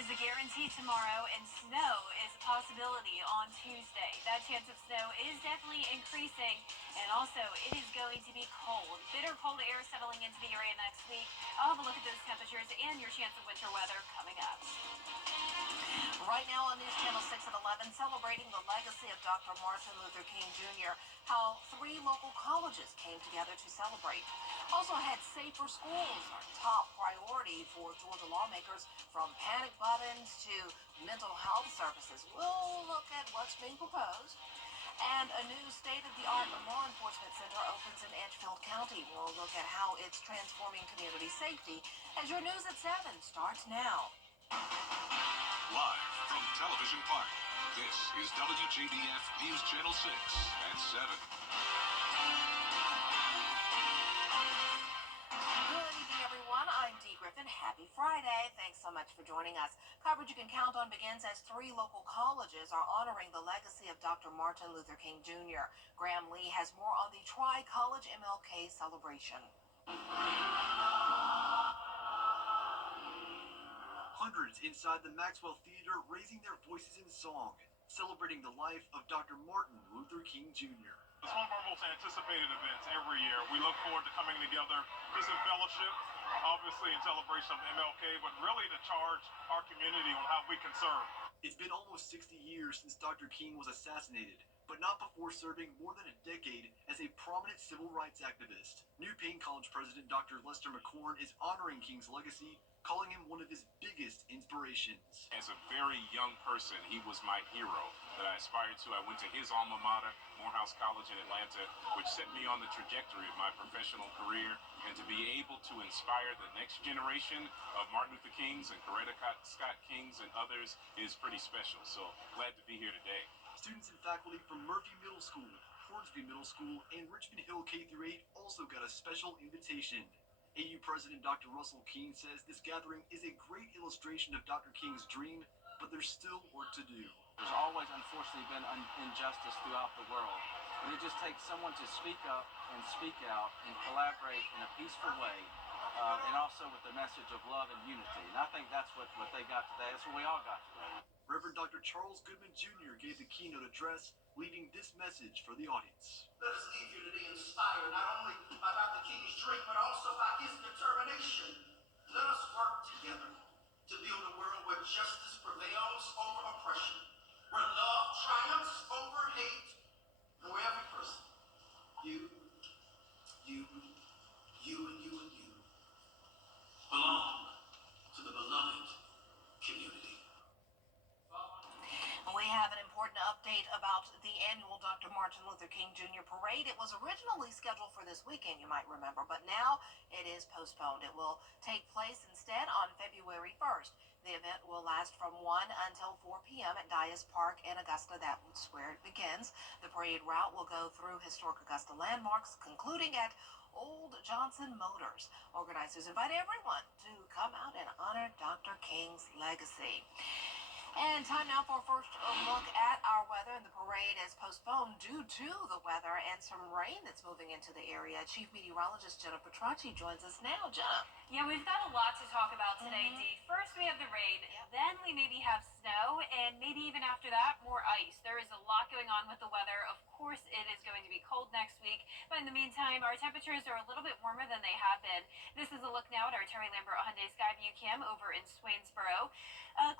is a guarantee tomorrow, and snow is a possibility on Tuesday. That chance of snow is definitely increasing, and also it is going to be cold. Bitter cold air settling into the area next week. I'll have a look at those temperatures and your chance of winter weather coming up. Right now on News Channel 6 at 11, celebrating the legacy of Dr. Martin Luther King Jr., how 3 local colleges came together to celebrate. Also ahead, safer schools are top priority for Georgia lawmakers, from panic buttons to mental health services. We'll look at what's being proposed. And a new state-of-the-art law enforcement center opens in Edgefield County. We'll look at how it's transforming community safety. As your News at 7 starts now. Live from Television Park, this is WJBF News Channel 6 at 7. Good evening, everyone. I'm Dee Griffin. Happy Friday. Thanks so much for joining us. Coverage you can count on begins as 3 local colleges are honoring the legacy of Dr. Martin Luther King Jr. Graham Lee has more on the Tri-College MLK celebration. Hundreds inside the Maxwell Theater raising their voices in song, celebrating the life of Dr. Martin Luther King Jr. It's one of our most anticipated events every year. We look forward to coming together, just in fellowship, obviously in celebration of MLK, but really to charge our community on how we can serve. It's been almost 60 years since Dr. King was assassinated, but not before serving more than a decade as a prominent civil rights activist. New Payne College President Dr. Lester McCorn is honoring King's legacy, calling him one of his biggest inspirations. As a very young person, he was my hero that I aspired to. I went to his alma mater, Morehouse College in Atlanta, which set me on the trajectory of my professional career. And to be able to inspire the next generation of Martin Luther Kings and Coretta Scott Kings and others is pretty special. So glad to be here today. Students and faculty from Murphy Middle School, Hornsby Middle School, and Richmond Hill K-8 also got a special invitation. AU President Dr. Russell King says this gathering is a great illustration of Dr. King's dream, but there's still work to do. There's always, unfortunately, been injustice throughout the world. And it just takes someone to speak up and speak out and collaborate in a peaceful way, and also with the message of love and unity. And I think that's what they got today. That's what we all got today. Reverend Dr. Charles Goodman Jr. gave the keynote address, leading this message for the audience. Let us leave here today inspired not only by Dr. King's dream, but also by his determination. Let us work together to build a world where justice prevails over oppression, where love triumphs over hate, and where every person, you, belong to the beloved community. We have an important update about the annual Dr. Martin Luther King Jr. Parade. It was originally scheduled for this weekend, you might remember, but now it is postponed. It will take place instead on February 1st. The event will last from 1 until 4 p.m. at Dias Park in Augusta. That's where it begins. The parade route will go through historic Augusta landmarks, concluding at Old Johnson Motors. Organizers invite everyone to come out and honor Dr. King's legacy. And time now for a first look at our weather. And the parade is postponed due to the weather and some rain that's moving into the area. Chief Meteorologist Jenna Petracci joins us now. Jenna. Yeah, we've got a lot to talk about today, Dee. First, we have the rain. Then we maybe have snow, and maybe even after that, more ice. There is a lot going on with the weather. Of course, it is going to be cold next week, but in the meantime, our temperatures are a little bit warmer than they have been. This is a look now at our Terry Lambert Hyundai Skyview Cam over in Swainsboro.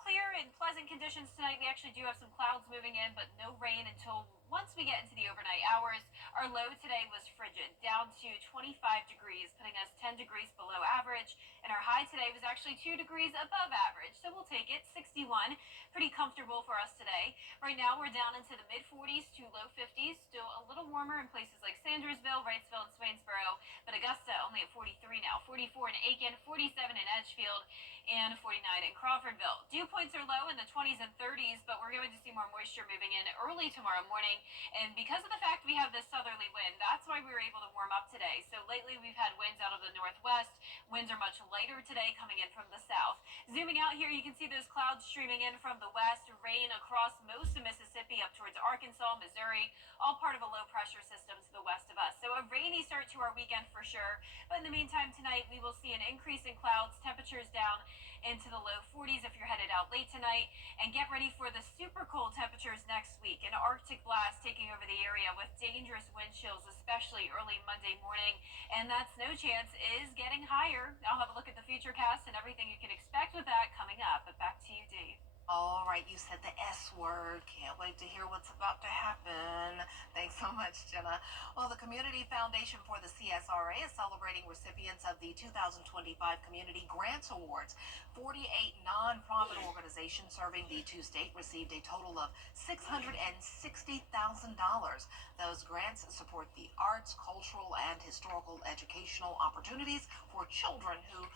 Clear and pleasant conditions tonight. We actually do have some clouds moving in, but no rain until once we get into the overnight hours. Our low today was frigid, down to 25 degrees, putting us 10 degrees below average. And our high today was actually 2 degrees above average. So we'll take it, 61. Pretty comfortable for us today. Right now, we're down into the mid-40s to low 50s. Still a little warmer in places like Sandersville, Wrightsville, and Swainsboro. But Augusta only at 43 now. 44 in Aiken, 47 in Edgefield, and 49 in Crawfordville. Dew points are low in the 20s and 30s, but we're going to see more moisture moving in early tomorrow morning. And because of the fact we have this southerly wind, that's why we were able to warm up today. So lately we've had winds out of the northwest. Winds are much lighter today coming in from the south. Zooming out here, you can see those clouds streaming in from the west. Rain across most of Mississippi up towards Arkansas, Missouri, all part of a low pressure system to the west of us. So a rainy start to our weekend for sure. But in the meantime, tonight we will see an increase in clouds, temperatures down into the low 40s if you're headed out late tonight. And get ready for the super cold temperatures next week. An Arctic blast taking over the area with dangerous wind chills, especially early Monday morning. And that snow chance is getting higher. I'll have a look at the futurecast and everything you can expect with that coming up. But back to you, Dave. All right, you said the S word. Can't wait to hear what's about to happen. Thanks so much, Jenna. Well, the Community Foundation for the CSRA is celebrating recipients of the 2025 Community Grants Awards. 48 nonprofit organizations serving the two states received a total of $660,000. Those grants support the arts, cultural, and historical educational opportunities for children who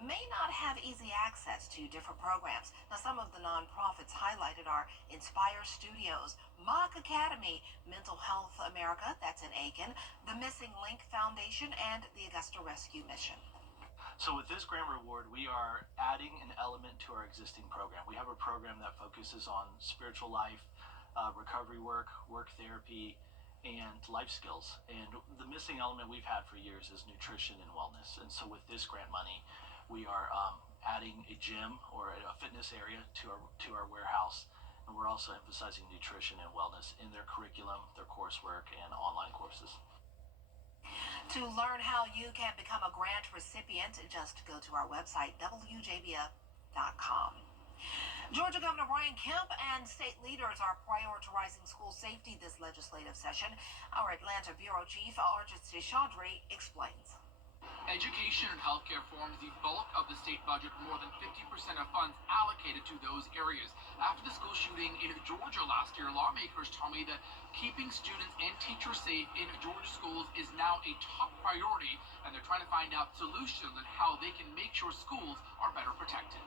may not have easy access to different programs. Now, some of the nonprofits highlighted are Inspire Studios, Mock Academy, Mental Health America, that's in Aiken, the Missing Link Foundation, and the Augusta Rescue Mission. So with this grant reward, we are adding an element to our existing program. We have a program that focuses on spiritual life, recovery work, work therapy, and life skills. And the missing element we've had for years is nutrition and wellness. And so with this grant money, we are adding a gym or a fitness area to our warehouse, and we're also emphasizing nutrition and wellness in their curriculum, their coursework, and online courses. To learn how you can become a grant recipient, just go to our website, WJBF.com. Georgia Governor Brian Kemp and state leaders are prioritizing school safety this legislative session. Our Atlanta Bureau Chief, Arjit Seshadri, explains. Education and healthcare forms the bulk of the state budget, more than 50% of funds allocated to those areas. After the school shooting in Georgia last year, lawmakers tell me that keeping students and teachers safe in Georgia schools is now a top priority, and they're trying to find out solutions on how they can make sure schools are better protected.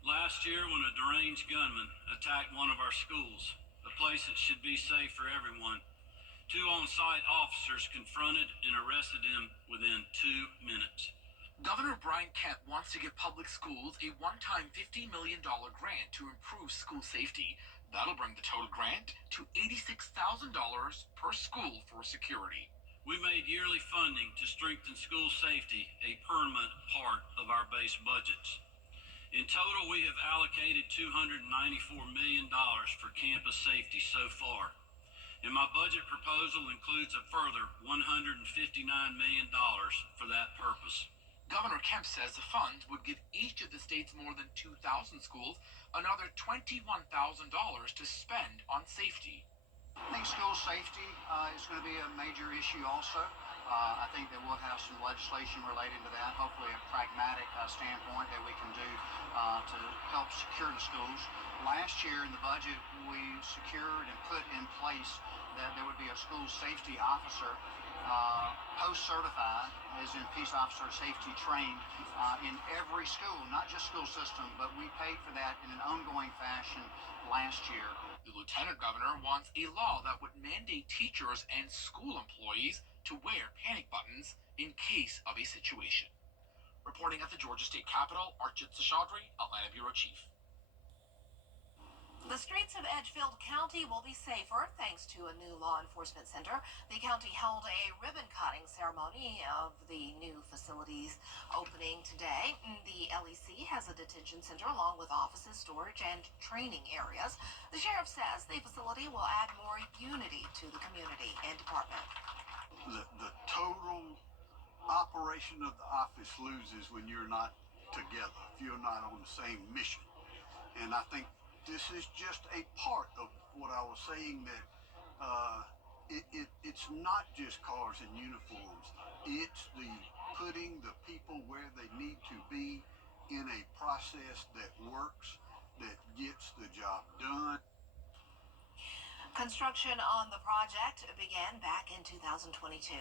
Last year, when a deranged gunman attacked one of our schools, a place that should be safe for everyone, 2 on-site officers confronted and arrested him within 2 minutes. Governor Brian Kemp wants to give public schools a one-time $50 million grant to improve school safety. That'll bring the total grant to $86,000 per school for security. We made yearly funding to strengthen school safety a permanent part of our base budgets. In total, we have allocated $294 million for campus safety so far. And my budget proposal includes a further $159 million for that purpose. Governor Kemp says the funds would give each of the state's more than 2,000 schools another $21,000 to spend on safety. I think school safety is going to be a major issue also. I think that we'll have some legislation related to that, hopefully a pragmatic standpoint that we can do to help secure the schools. Last year in the budget, we secured and put in place that there would be a school safety officer, post-certified, as in peace officer safety trained, in every school, not just school system, but we paid for that in an ongoing fashion last year. The lieutenant governor wants a law that would mandate teachers and school employees to wear panic buttons in case of a situation. Reporting at the Georgia State Capitol, Arjit Seshadri, Atlanta Bureau Chief. The streets of Edgefield County will be safer thanks to a new law enforcement center. The county held a ribbon-cutting ceremony of the new facilities opening today. The LEC has a detention center along with offices, storage, and training areas. The sheriff says the facility will add more unity to the community and department. The total operation of the office loses when you're not together, if you're not on the same mission. And I think this is just a part of what I was saying, that it's not just cars and uniforms. It's the putting the people where they need to be in a process that works, that gets the job done. Construction on the project began back in 2022.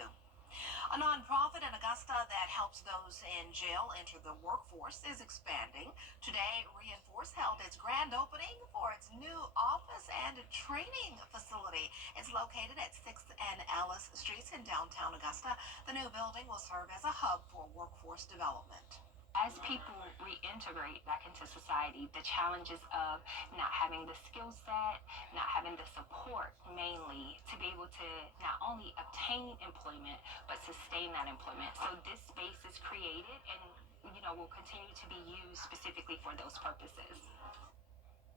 A nonprofit in Augusta that helps those in jail enter the workforce is expanding. Today, Reinforce held its grand opening for its new office and training facility. It's located at 6th and Ellis Streets in downtown Augusta. The new building will serve as a hub for workforce development. As people reintegrate back into society, the challenges of not having the skill set, not having the support mainly to be able to not only obtain employment, but sustain that employment. So this space is created, and will continue to be used specifically for those purposes.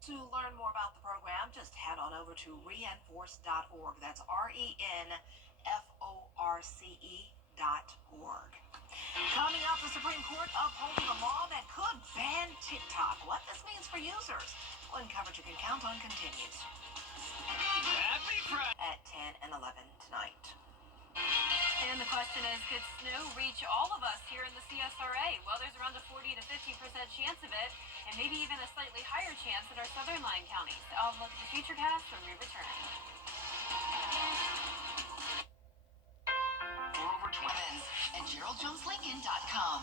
To learn more about the program, just head on over to reinforce.org. That's RENFORCE.org. Coming up, the Supreme Court upholding a law that could ban TikTok. What this means for users. One coverage you can count on continues. Happy Friday! At 10 and 11 tonight. And the question is, could snow reach all of us here in the CSRA? Well, there's around a 40 to 50% chance of it, and maybe even a slightly higher chance in our southern line counties. I'll look at the Futurecast when we return. For over 20 minutes at GeraldJonesLincoln.com.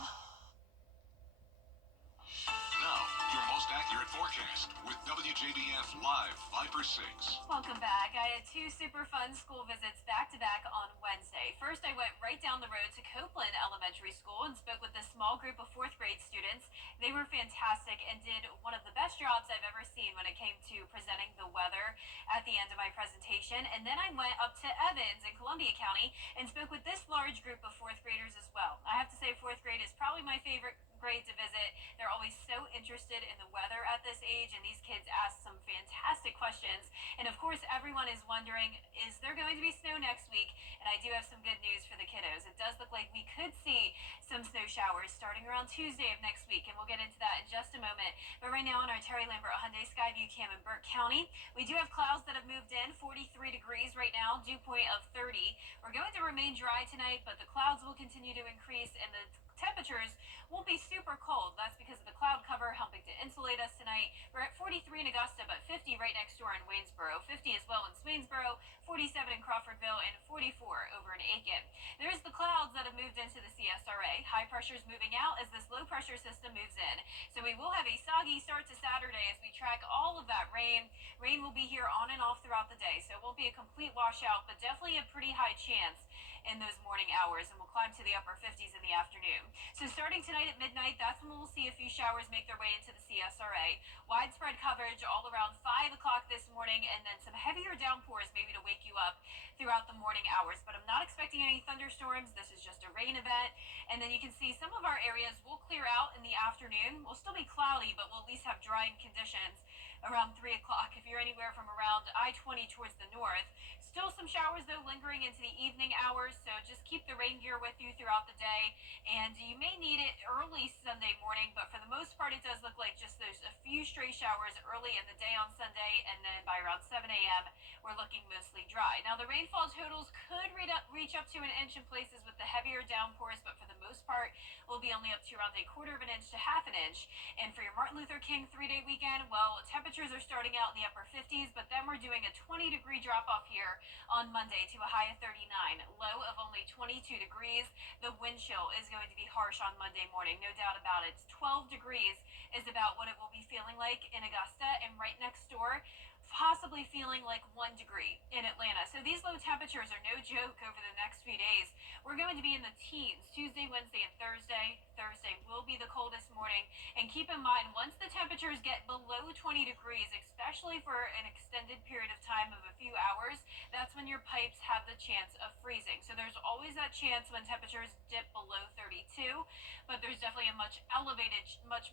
Now, your most accurate forecast with WJBF Live 5 for 6. Welcome back. I had two super fun school visits back-to-back on Wednesday. First, I went right down the road to Copeland Elementary School and spoke with this small group of 4th grade students. They were fantastic and did one of the best jobs I've ever seen when it came to presenting the weather at the end of my presentation. And then I went up to Evans in Columbia County and spoke with this large group of 4th graders as well. I have to say 4th grade is probably my favorite grade to visit. They're always so interested in the weather at this age, and these kids ask some fantastic questions. And of course, everyone is wondering, is there going to be snow next week? And I do have some good news for the kiddos. It does look like we could see some snow showers starting around Tuesday of next week, and we'll get into that in just a moment. But right now on our Terry Lambert Hyundai Skyview cam in Burke County, we do have clouds that have moved in, 43 degrees right now, dew point of 30. We're going to remain dry tonight, but the clouds will continue to increase, and the temperatures won't be super cold. That's because of the cloud cover helping to insulate us tonight. We're at 43 in Augusta, but 50 right next door in Waynesboro, 50 as well in Swainsboro, 47 in Crawfordville, and 44 over in Aiken. There's the clouds that have moved into the CSRA. High pressure is moving out as this low pressure system moves in. So we will have a soggy start to Saturday as we track all of that rain. Rain will be here on and off throughout the day, so it won't be a complete washout, but definitely a pretty high chance in those morning hours, and we'll climb to the upper 50s in the afternoon. So starting tonight at midnight, that's when we'll see a few showers make their way into the CSRA. Widespread coverage all around 5 o'clock this morning, and then some heavier downpours maybe to wake you up throughout the morning hours. But I'm not expecting any thunderstorms. This is just a rain event. And then you can see some of our areas will clear out in the afternoon. We'll still be cloudy, but we'll at least have drying conditions around 3 o'clock if you're anywhere from around I-20 towards the north. Still some showers, though, lingering into the evening hours, so just keep the rain gear with you throughout the day. And you may need it early Sunday morning, but for the most part, it does look like just there's a few stray showers early in the day on Sunday, and then by around 7 a.m., we're looking mostly dry. Now, the rainfall totals could reach up to an inch in places with the heavier downpours, but for the most part, will be only up to around 1/4 inch to 1/2 inch. And for your Martin Luther King 3-day weekend, well, temperatures are starting out in the upper 50s, but then we're doing a 20-degree drop-off here on Monday to a high of 39, low of only 22 degrees. The wind chill is going to be harsh on Monday morning, no doubt about it. 12 degrees is about what it will be feeling like in Augusta, and right next door, possibly feeling like 1 degree in Atlanta. So these low temperatures are no joke over the next few days. We're going to be in the teens Tuesday, Wednesday, and Thursday. Thursday will be the coldest morning. And keep in mind, once the temperatures get below 20 degrees, especially for an extended period of time of a few hours, that's when your pipes have the chance of freezing. So there's always that chance when temperatures dip below 32, but there's definitely a much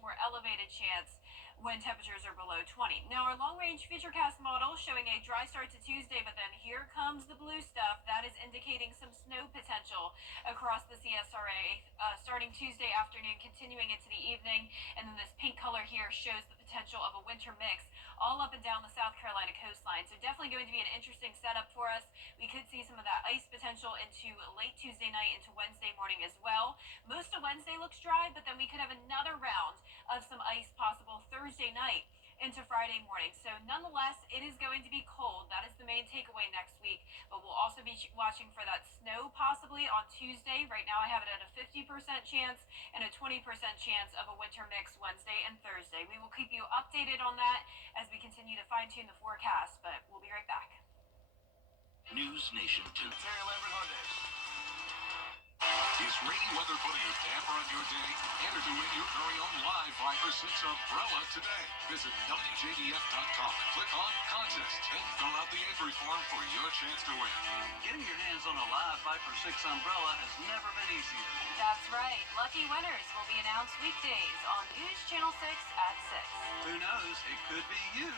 more elevated chance when temperatures are below 20. Now, our long-range futurecast model showing a dry start to Tuesday, but then here comes the blue stuff. That is indicating some snow potential across the CSRA starting Tuesday afternoon, continuing into the evening. And then this pink color here shows the potential of a winter mix all up and down the South Carolina coastline. So definitely going to be an interesting setup for us. We could see some of that ice potential into late Tuesday night into Wednesday morning as well. Most of Wednesday looks dry, but then we could have another round of some ice possible Thursday night into Friday morning. So nonetheless, it is going to be cold. That is the main takeaway next week. But we'll also be watching for that snow possibly on Tuesday. Right now I have it at a 50% chance and a 20% chance of a winter mix Wednesday and Thursday. We will keep you updated on that as we continue to fine-tune the forecast, but we'll be right back. News Nation 2. Terry Lambert Hyundai. Is rainy weather putting a damper on your day? Enter to win your very own live Viper 6 umbrella today. Visit WJBF.com and click on Contest and fill out the entry form for your chance to win. Getting your hands on a live Viper 6 umbrella has never been easier. That's right. Lucky winners will be announced weekdays on News Channel 6 at 6. Who knows? It could be you.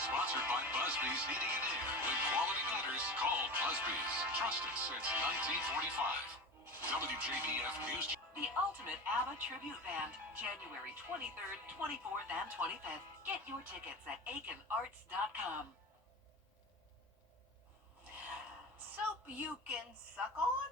Sponsored by Busby's Heating and Air. When quality matters, call Busby's. Trusted since 1945. WJBF News. The Ultimate ABBA Tribute Band, January 23rd, 24th, and 25th. Get your tickets at aikenarts.com. Soap you can suck on?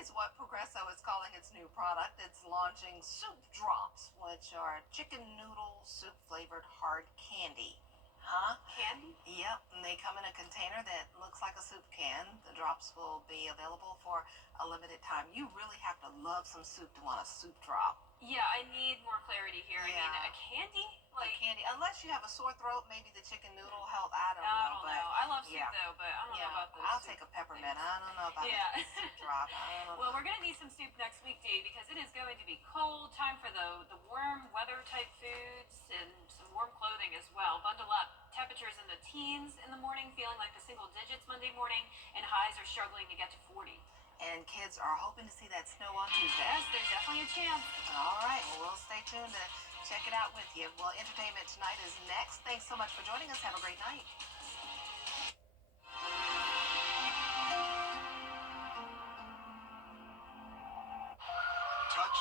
Is what Progresso is calling its new product. It's launching Soup Drops, which are chicken noodle soup flavored hard candy. Huh? Candy? Yep, and they come in a container that looks like a soup can. The drops will be available for a limited time. You really have to love some soup to want a soup drop. Yeah, I need more clarity here. Yeah. I mean, a candy? Like, Candy, unless you have a sore throat, maybe the chicken noodle help. I don't I know. don't know. I love soup yeah. though, but I don't know about those. I'll soup take a peppermint. things. I don't know about Yeah. a soup drop. I don't know. Well, we're gonna need some soup next weekday because it is going to be cold. Time for the warm weather type foods and some warm clothing as well. Bundle up. Temperatures in the teens in the morning, feeling like the single digits Monday morning, and highs are struggling to get to 40. And kids are hoping to see that snow on Tuesday. Yes, there's definitely a chance. All right, well, we'll stay tuned to check it out with you. Well, Entertainment Tonight is next. Thanks so much for joining us. Have a great night. Touch